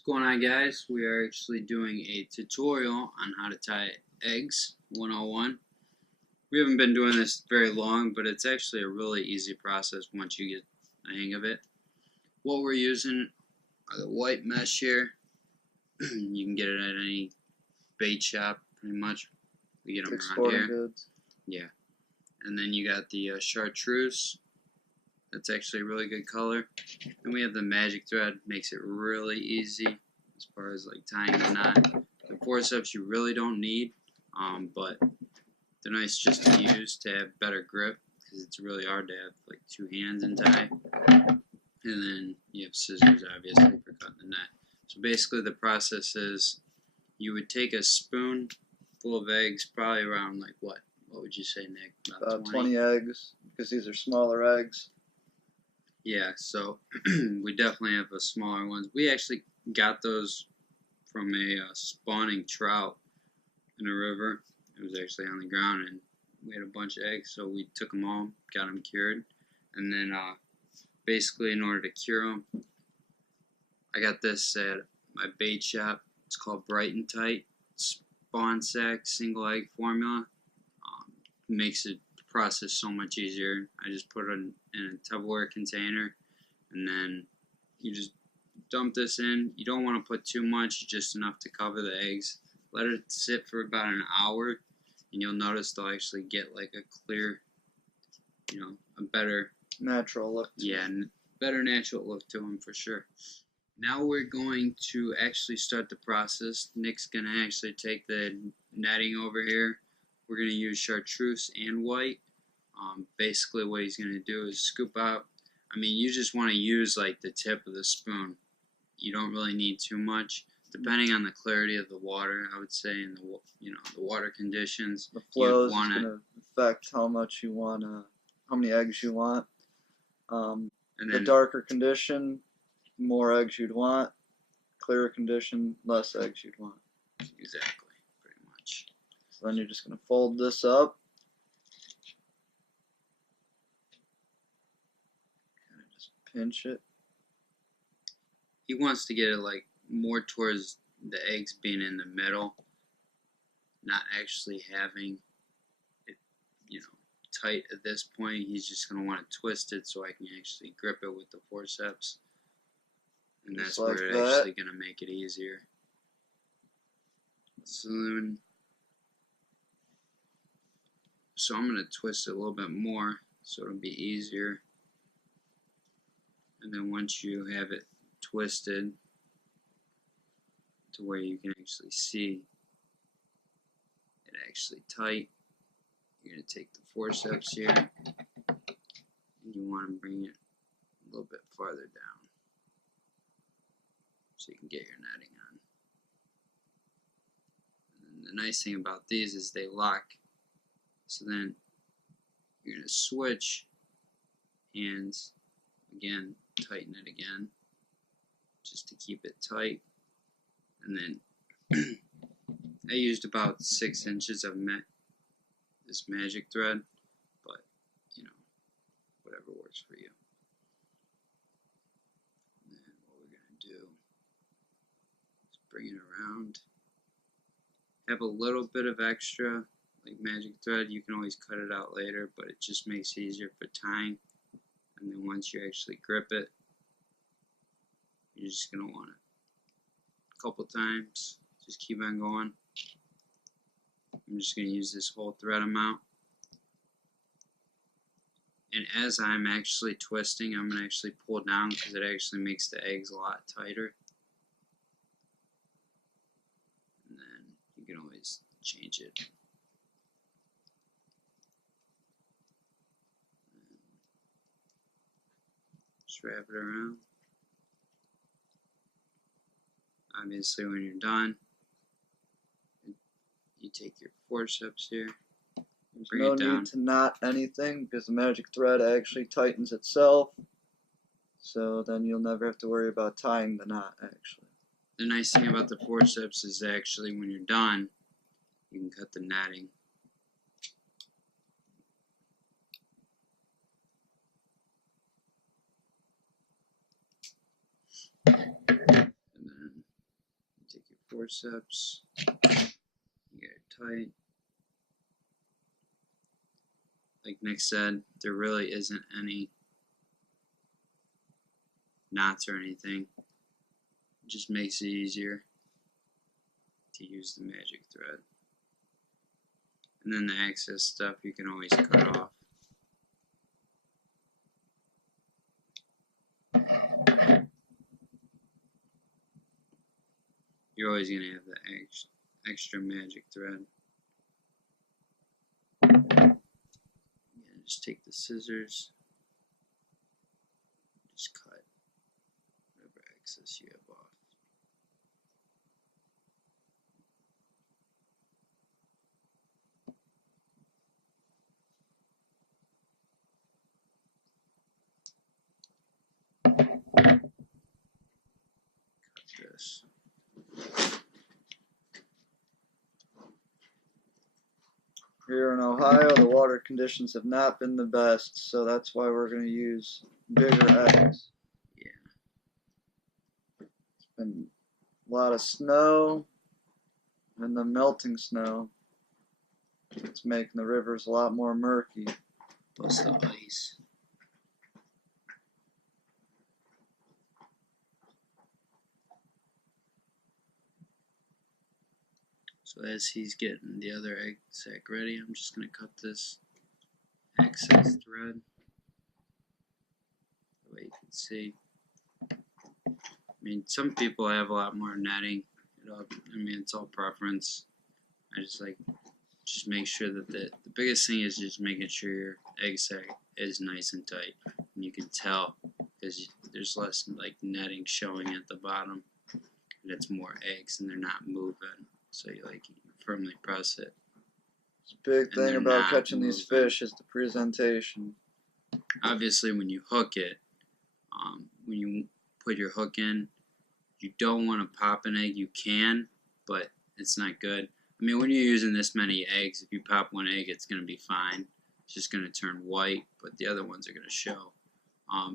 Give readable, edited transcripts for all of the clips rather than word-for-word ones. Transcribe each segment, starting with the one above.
What's going on, guys? We are actually doing a tutorial on how to tie eggs 101. We haven't been doing this very long, but it's actually a really easy process once you get the hang of it. What we're using are the white mesh here. You can get it at any bait shop, pretty much. We get them around here. Goods. Yeah. And then you got the chartreuse. That's actually a really good color. And we have the magic thread. Makes it really easy as far as like tying the knot. The forceps you really don't need, but they're nice just to use to have better grip, because it's really hard to have like two hands and tie. And then you have scissors, obviously, for cutting the net. So basically the process is you would take a spoon full of eggs, probably around like what would you say, Nick? About 20 eggs, because these are smaller eggs. Yeah, so we definitely have the smaller ones. We actually got those from a spawning trout in a river. It was actually on the ground, and we had a bunch of eggs, so we took them all, got them cured, and then basically in order to cure them, I got this at my bait shop. It's called Bright and Tight Spawn Sack Single Egg Formula. Makes it process so much easier. I just put it in a Tupperware container, and then you just dump this in. You don't want to put too much, just enough to cover the eggs. Let it sit for about an hour, and you'll notice they'll actually get like a clear, a better natural look. Yeah, better natural look to them for sure. Now we're going to actually start the process. Nick's gonna actually take the netting over here. We're going to use chartreuse and white. Basically what he's going to do is scoop out. You just want to use like the tip of the spoon. You don't really need too much, depending on the clarity of the water, I would say, and the water conditions. The flow is going to affect how much you want, how many eggs you want. And then, the darker condition, more eggs you'd want. Clearer condition, less eggs you'd want. Exactly. So then you're just going to fold this up. Kind of just pinch it. He wants to get it like more towards the eggs being in the middle, not actually having it, tight at this point. He's just going to want to twist it so I can actually grip it with the forceps. And that's where it's actually going to make it easier. So I'm going to twist it a little bit more so it'll be easier. And then once you have it twisted to where you can actually see it actually tight, you're going to take the forceps here and you want to bring it a little bit farther down so you can get your netting on. And the nice thing about these is they lock. So then you're going to switch hands, again, tighten it again, just to keep it tight. And then I used about 6 inches of this magic thread, but, whatever works for you. And then what we're going to do is bring it around. Have a little bit of extra like magic thread. You can always cut it out later, but it just makes it easier for tying. And then once you actually grip it, you're just going to want it a couple times. Just keep on going. I'm just going to use this whole thread amount. And as I'm actually twisting, I'm going to actually pull down, because it actually makes the eggs a lot tighter. And then you can always change it. Just wrap it around. Obviously, when you're done, you take your forceps here. There's no need to knot anything, because the magic thread actually tightens itself. So then you'll never have to worry about tying the knot, actually. The nice thing about the forceps is actually when you're done, you can cut the netting. And then forceps. You get it tight. Like Nick said, there really isn't any knots or anything. It just makes it easier to use the magic thread. And then the excess stuff you can always cut off. You're always going to have the extra magic thread. Just take the scissors, just cut whatever excess you have off. Cut this. Here in Ohio, the water conditions have not been the best, so that's why we're going to use bigger eggs. Yeah. It's been a lot of snow, and the melting snow. It's making the rivers a lot more murky. Plus the ice. So as he's getting the other egg sac ready, I'm just going to cut this excess thread. That way you can see. I mean, some people have a lot more netting. It's all preference. I just make sure that the biggest thing is just making sure your egg sac is nice and tight. And you can tell because there's less like netting showing at the bottom. And it's more eggs and they're not moving. So you firmly press it. The big thing about catching these fish is the presentation. Obviously, when you hook it, when you put your hook in, you don't want to pop an egg. You can, but it's not good. I mean, when you're using this many eggs, if you pop one egg, it's going to be fine. It's just going to turn white, but the other ones are going to show.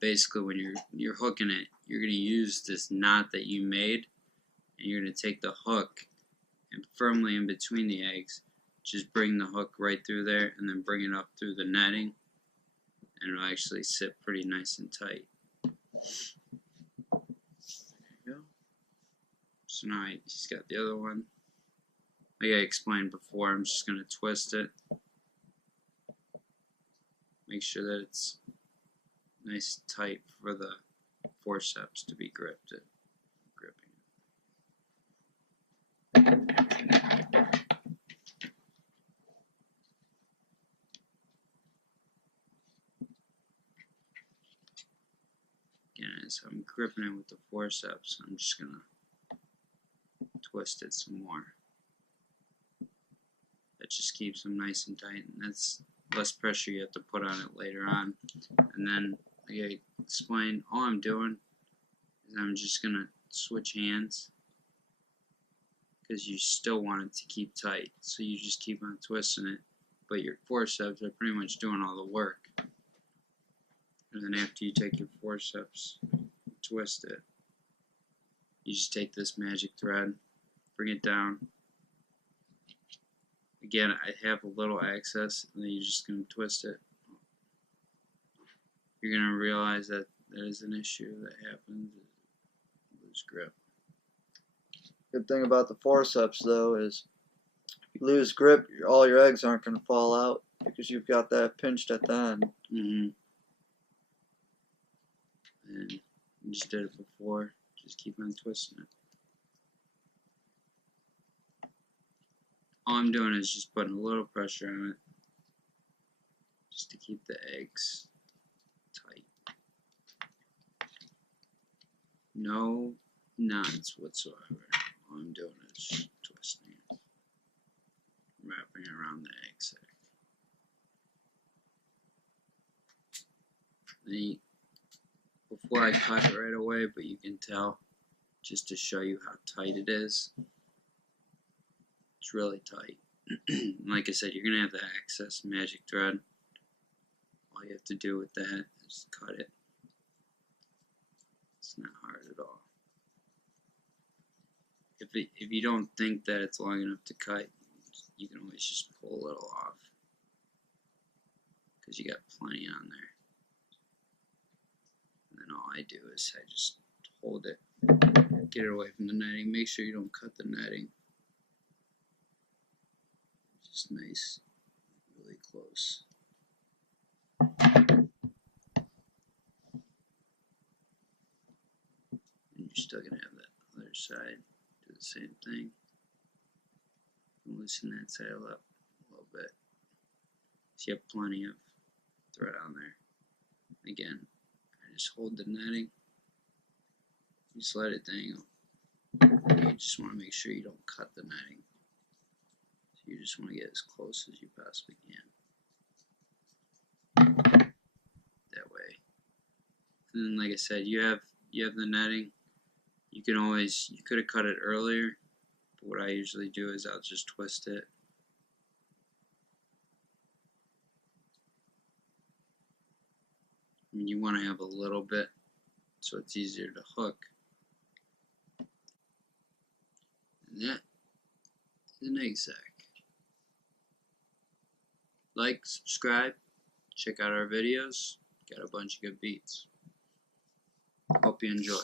Basically, when you're hooking it, you're going to use this knot that you made, and you're going to take the hook and firmly in between the eggs, just bring the hook right through there and then bring it up through the netting and it'll actually sit pretty nice and tight. There you go. So now he's got the other one. Like I explained before, I'm just going to twist it. Make sure that it's nice and tight for the forceps to be gripping. Again, as I'm gripping it with the forceps, I'm just going to twist it some more. That just keeps them nice and tight, and that's less pressure you have to put on it later on. And then, like I explained, all I'm doing is I'm just going to switch hands because you still want it to keep tight. So you just keep on twisting it, but your forceps are pretty much doing all the work. And then after you take your forceps, twist it, you just take this magic thread, bring it down. Again, I have a little excess, and then you're just going to twist it. You're going to realize that that is an issue that happens. Lose grip. Good thing about the forceps, though, is if you lose grip, all your eggs aren't going to fall out because you've got that pinched at the end. And you just did it before. Just keep on twisting it. All I'm doing is just putting a little pressure on it just to keep the eggs tight. No knots whatsoever. All I'm doing is just twisting it, wrapping it around the egg sac. Before I cut it right away, but you can tell just to show you how tight it is. It's really tight. Like I said, you're going to have the excess magic thread. All you have to do with that is cut it. It's not hard at all. if you don't think that it's long enough to cut, you can always just pull a little off, because you got plenty on there. And then all I do is I just hold it, get it away from the netting. Make sure you don't cut the netting. Just nice, really close. And you're still going to have that other side. Do the same thing. Loosen that side up a little bit. So you have plenty of thread on there. Again, I just hold the netting. You just let it dangle. You just want to make sure you don't cut the netting. So you just want to get as close as you possibly can. That way. And then, like I said, you have the netting. You could have cut it earlier, but what I usually do is I'll just twist it. And you want to have a little bit so it's easier to hook. And that is an egg sack. Like, subscribe, check out our videos. Got a bunch of good beats. Hope you enjoy.